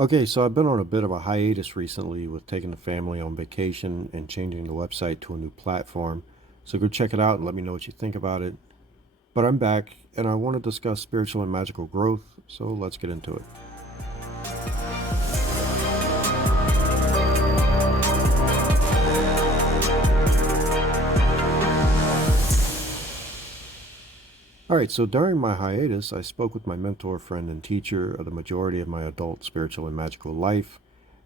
Okay, so I've been on a bit of a hiatus recently with taking the family on vacation and changing the website to a new platform. So go check it out and let me know what you think about it. But I'm back and I want to discuss spiritual and magical growth, so let's get into it. All right, so during my hiatus, I spoke with my mentor, friend, and teacher of the majority of my adult spiritual and magical life,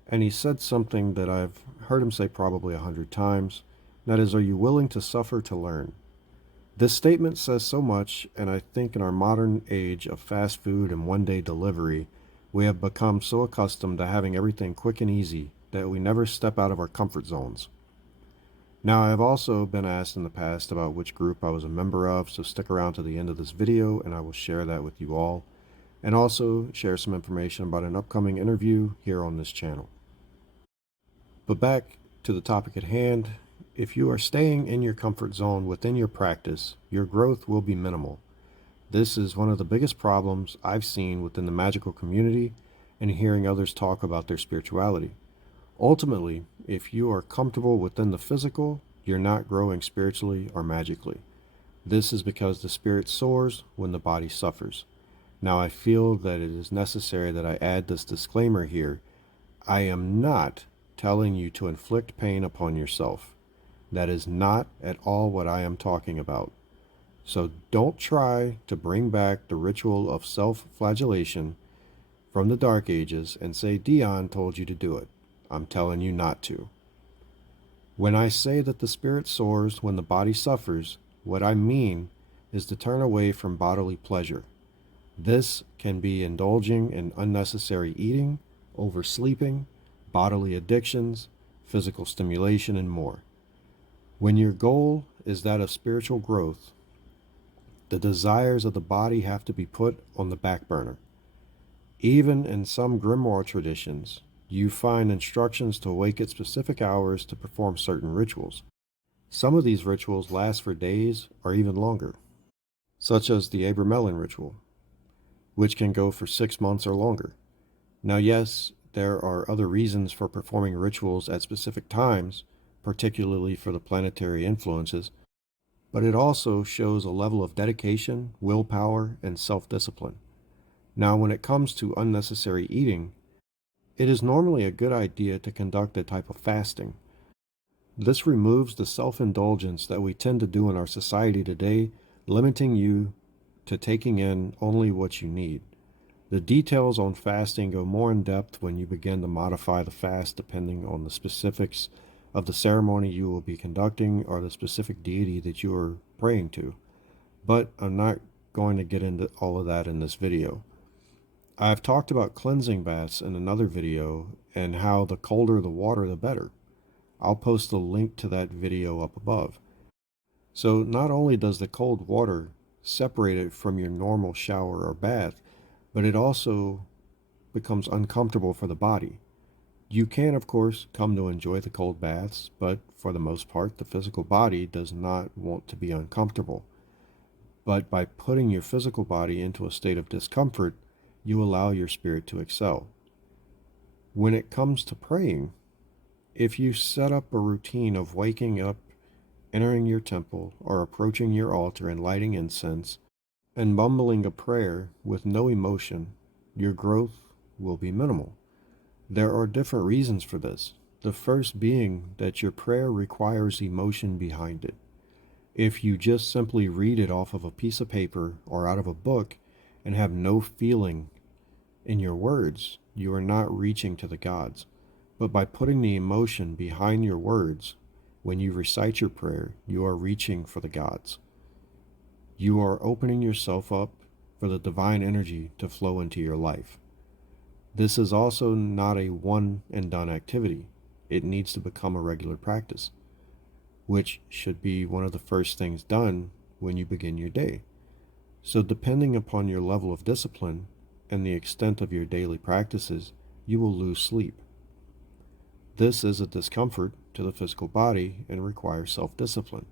and he said something that I've heard him say probably 100 times. That is, are you willing to suffer to learn? This statement says so much, and I think in our modern age of fast food and one day delivery, we have become so accustomed to having everything quick and easy that we never step out of our comfort zones. Now, I have also been asked in the past about which group I was a member of, so stick around to the end of this video and I will share that with you all, and also share some information about an upcoming interview here on this channel. But back to the topic at hand, if you are staying in your comfort zone within your practice, your growth will be minimal. This is one of the biggest problems I've seen within the magical community and hearing others talk about their spirituality. Ultimately, if you are comfortable within the physical, you're not growing spiritually or magically. This is because the spirit soars when the body suffers. Now, I feel that it is necessary that I add this disclaimer here. I am not telling you to inflict pain upon yourself. That is not at all what I am talking about. So don't try to bring back the ritual of self-flagellation from the Dark Ages and say Dion told you to do it. I'm telling you not to. When I say that the spirit soars when the body suffers, what I mean is to turn away from bodily pleasure. This can be indulging in unnecessary eating, oversleeping, bodily addictions, physical stimulation, and more. When your goal is that of spiritual growth, the desires of the body have to be put on the back burner. Even in some grimoire traditions, you find instructions to awake at specific hours to perform certain rituals. Some of these rituals last for days or even longer, such as the Abramelin ritual, which can go for 6 months or longer. Now, yes, there are other reasons for performing rituals at specific times, particularly for the planetary influences, but it also shows a level of dedication, willpower, and self-discipline. Now, when it comes to unnecessary eating, it is normally a good idea to conduct a type of fasting. This removes the self-indulgence that we tend to do in our society today, limiting you to taking in only what you need. The details on fasting go more in depth when you begin to modify the fast depending on the specifics of the ceremony you will be conducting or the specific deity that you are praying to. But I'm not going to get into all of that in this video. I've talked about cleansing baths in another video and how the colder the water, the better. I'll post a link to that video up above. So not only does the cold water separate it from your normal shower or bath, but it also becomes uncomfortable for the body. You can, of course, come to enjoy the cold baths, but for the most part, the physical body does not want to be uncomfortable. But by putting your physical body into a state of discomfort, you allow your spirit to excel. When it comes to praying, if you set up a routine of waking up, entering your temple, or approaching your altar and lighting incense, and mumbling a prayer with no emotion, your growth will be minimal. There are different reasons for this. The first being that your prayer requires emotion behind it. If you just simply read it off of a piece of paper or out of a book and have no feeling in your words, you are not reaching to the gods. But by putting the emotion behind your words, when you recite your prayer, you are reaching for the gods. You are opening yourself up for the divine energy to flow into your life. This is also not a one and done activity. It needs to become a regular practice, which should be one of the first things done when you begin your day. So depending upon your level of discipline and the extent of your daily practices, you will lose sleep. This is a discomfort to the physical body and requires self-discipline.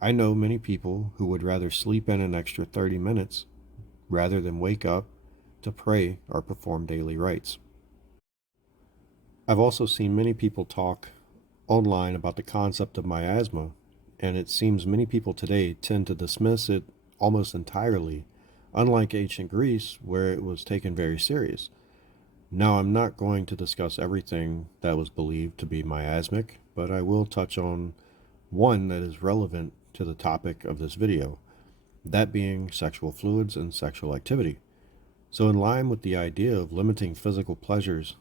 I know many people who would rather sleep in an extra 30 minutes rather than wake up to pray or perform daily rites. I've also seen many people talk online about the concept of miasma, and it seems many people today tend to dismiss it almost entirely, unlike ancient Greece, where it was taken very serious. Now, I'm not going to discuss everything that was believed to be miasmic, but I will touch on one that is relevant to the topic of this video, that being sexual fluids and sexual activity. So, in line with the idea of limiting physical pleasures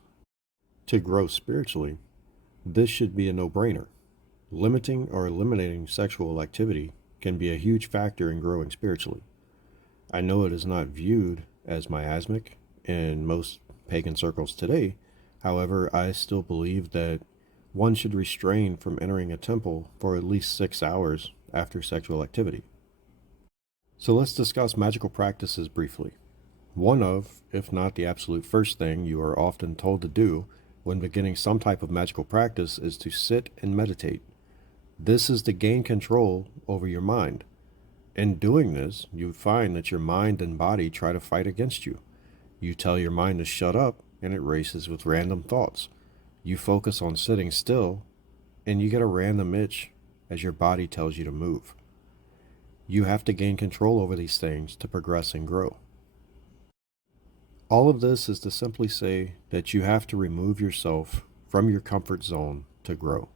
to grow spiritually, this should be a no brainer. Limiting or eliminating sexual activity can be a huge factor in growing spiritually. I know it is not viewed as miasmic in most pagan circles today. However, I still believe that one should restrain from entering a temple for at least 6 hours after sexual activity. So let's discuss magical practices briefly. One of, if not the absolute first thing you are often told to do when beginning some type of magical practice is to sit and meditate. This is to gain control over your mind. In doing this, you find that your mind and body try to fight against you. You tell your mind to shut up, and it races with random thoughts. You focus on sitting still, and you get a random itch as your body tells you to move. You have to gain control over these things to progress and grow. All of this is to simply say that you have to remove yourself from your comfort zone to grow.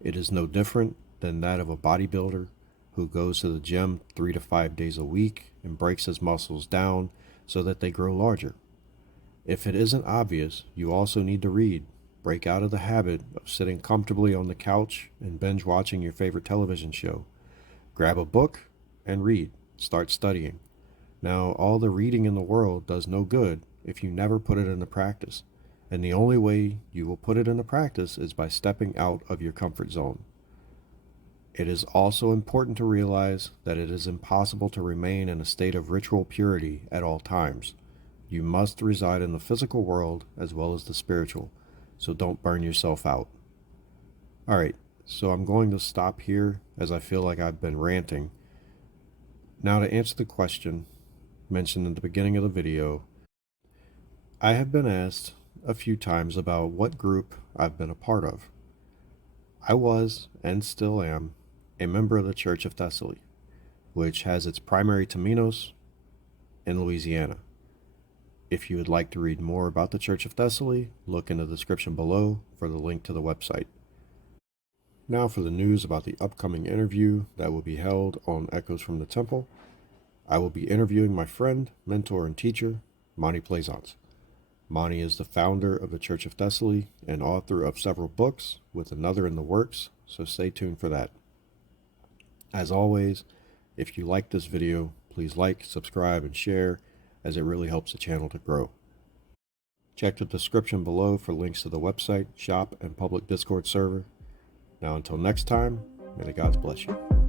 It is no different than that of a bodybuilder who goes to the gym 3 to 5 days a week and breaks his muscles down so that they grow larger. If it isn't obvious, you also need to read. Break out of the habit of sitting comfortably on the couch and binge watching your favorite television show. Grab a book and read. Start studying. Now, all the reading in the world does no good if you never put it into practice. And the only way you will put it into practice is by stepping out of your comfort zone. It is also important to realize that it is impossible to remain in a state of ritual purity at all times. You must reside in the physical world as well as the spiritual, so don't burn yourself out. Alright, so I'm going to stop here as I feel like I've been ranting. Now, to answer the question mentioned in the beginning of the video, I have been asked a few times about what group I've been a part of. I was, and still am, a member of the Church of Thessaly, which has its primary temenos in Louisiana. If you would like to read more about the Church of Thessaly, look in the description below for the link to the website. Now for the news about the upcoming interview that will be held on Echoes from the Temple. I will be interviewing my friend, mentor, and teacher, Monty Plaisance. Monty is the founder of the Church of Thessaly and author of several books, with another in the works, so stay tuned for that. As always, if you like this video, please like, subscribe, and share, as it really helps the channel to grow. Check the description below for links to the website, shop, and public Discord server. Now until next time, may the gods bless you.